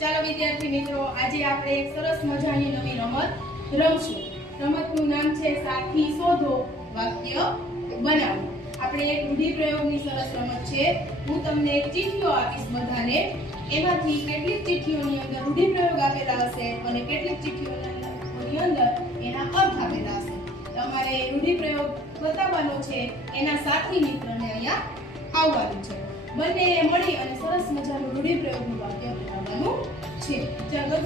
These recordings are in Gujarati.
ચાલો વિદ્યાર્થી મિત્રો, આજે આપણે એક સરસ મજાની નવી રમત રમશું. રમતનું નામ છે સાથી શોધો વાક્ય બનાવો. આપણે એક રૂઢિપ્રયોગની સરસ રમત છે. હું તમને એક ચીઠીઓ આપીશ બધાને. એમાંથી કેટલીક ચીઠીઓની અંદર રૂઢિપ્રયોગ આપેલા હશે અને કેટલીક ચીઠીઓની અંદર એના અર્થ આપેલા હશે. તમારે રૂઢિપ્રયોગ બતાવવાનો છે. એના સાથી મિત્રને અહીંયા આવવાનું છે. બંને મળી અને સરસ મજાનું રૂઢિપ્રયોગનું વાક્ય બનાવવાનું છે. ચાલો.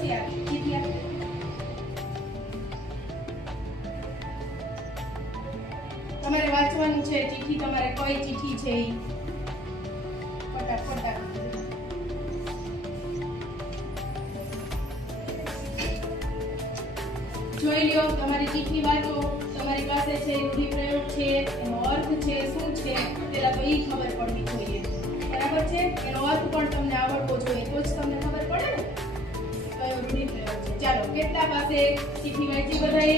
તમારે વાંચવાનું છે ચીઠી તમારે કઈ ચીઠી છે. જોઈ લ્યો, તમારી ચીઠી વાંચો. તમારી પાસે છે રૂઢિપ્રયોગ છે, એનો અર્થ છે, શું છે? પેલા તો એ ખબર પડવી જોઈએ. બરાબર છે એનો અર્થ પણ તમને આવડવો જોઈએ તો જ તમને ખબર પડે ને? કયો રૂઢિપ્રયોગ છે. ચાલો કેટલા પાસે ચીઠી વાંચી બધાએ?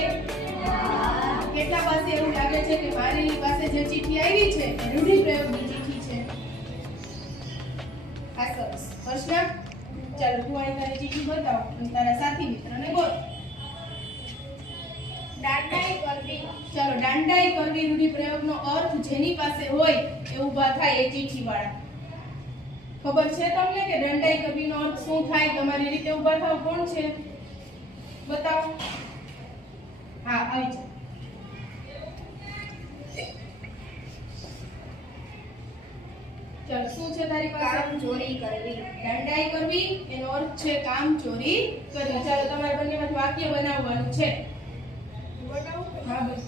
કેટલા પાસે એવું લાગે છે કે મારી પાસે જે ચીઠી આવી છે એ રૂઢિપ્રયોગની ચીઠી છે? આ સરસ. હર્ષના ચાલો તું અહીં તારી ચીઠી બતાવ અને તારા સાથી મિત્રને બોલ. દાંડાઈ કરવી. ચાલો દાંડાઈ કરવી રૂઢિપ્રયોગનો અર્થ જેની પાસે હોય એ ઊભા થાય એ ચીઠી વાળા ખબર છે તમને કે દંડાઈ કરવીનો અર્થ શું થાય? તમારી રીતે ઊભા થાવ. કોણ છે? બતાવો. હા આવી જાઓ ચાલો શું છે તારી પાસે? કામ ચોરી કરવી. દંડાઈ કરવી? એનો અર્થ છે કામ ચોરી કરવી. ચાલો તમારે બંનેમાંથી વાક્ય બનાવવાનું છે. બનાવું? હા બસ.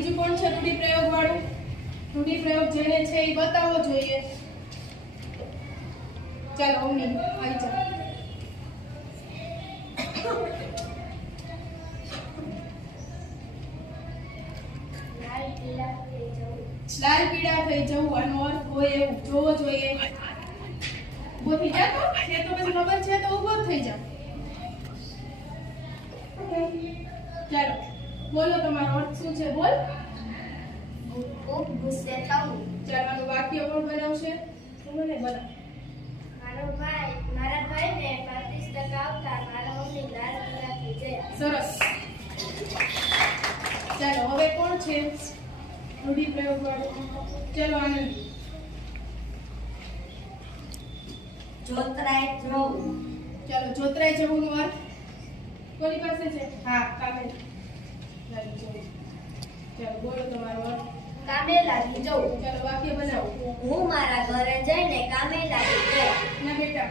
બીજું કોણ છે રૂઢિપ્રયોગ વાળું રૂઢિપ્રયોગ જેને છે એ બતાવવો જોઈએ. ચાલો, અવની, આવી જાઓ લાલ પીળા થઈ જવું, આનો અર્થ હોય એવું, જોવો જોઈએ. ઊભો થઈ જા તો. એ તો પછી ખબર છે તો ઊભો થઈ જાવ ચાલો. બોલો તમારો અર્થ શું છે? બોલ. ખૂબ ગુસ્સે થવું ચાલવાનું વાક્ય કોણ બનાવશે? તું મને બનાવ મારો ભાઈ મારા ભાઈને પાંત્રીસ ટકા આવતા મારા મમ્મી લાલ પીળા થઈ ગયા. સરસ. ચાલો હવે કોણ છે? રૂઢિપ્રયોગ વાળું ચાલો આનંદ. જોતરાય જવું ચાલો જોતરાય જવું નો અર્થ? કોની પાસે છે? હા કામે ચાલો બોલો તમારો કામે લાગી જવું ચાલો વાક્ય બનાવો હું મારા ઘરે જઈને કામે લાગી ગઈ ના બેટા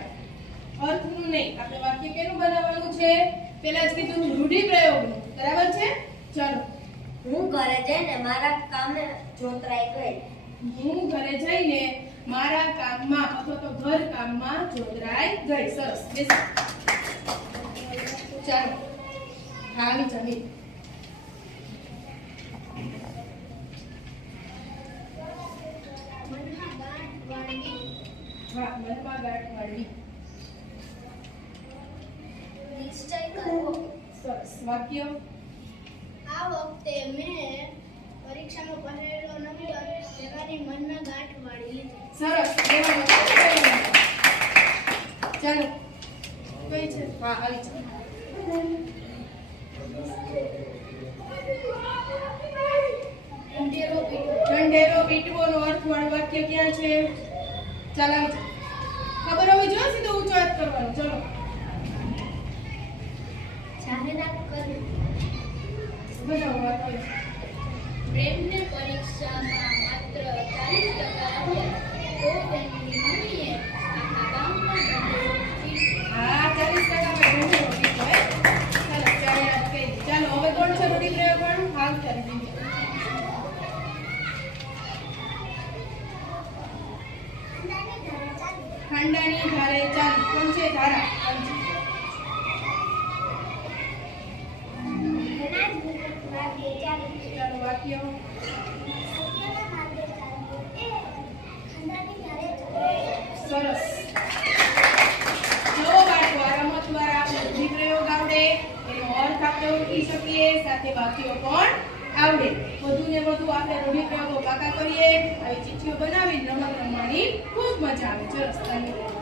અર્થનું નહીં આપણે વાક્ય કેનું બનાવવાનું છે પેલા જ કીધું રૂઢિપ્રયોગનું બરાબર છે ચાલો હું ઘરે જઈને મારા કામે જોતરાઈ ગઈ હું ઘરે જઈને મારા કામમાં અથવા તો ઘર કામમાં જોતરાઈ ગઈ સરસ બેસો ચાલો આવી જાવી મનમાં ગાંઠ વાળવી નિશ્ચય કરવો સરસ વાક્ય આ વખતે મેં પરીક્ષામાં પહેરેલો નંબર લેવાની મનમાં ગાંઠ વાળી લીધી. સરસ. ચાલો. કઈ છે? હા આવી છે. ઢંઢેરો પીટવો નો અર્થ અર્થવાળું વાક્ય ક્યાં છે? ચાલ આવી જાઓ ખબર હોવી જોઈએ સીધો ઊંચો હાથ કરવાનો. ચલો. જાહેરાત કરવી બનાવો વાક્ય પ્રેમને પરીક્ષામાં માત્ર ચાલીસ ટકા આવ્યા તો તેની ખાંડાની ધારે ચાલ કોણ છે ધારા. સરસ જો આ દ્વારા આપણે રૂઢિપ્રયોગ આવડે એનો અર્થ આપણે ઓળખી શકીએ, સાથે વાક્યો પણ આવડે. વધુ ને વધુ આપણે રૂઢિપ્રયોગો પાકા કરીએ, આવી ચિઠ્ઠીઓ બનાવીને રમત રમવાની ખૂબ મજા આવે ચલો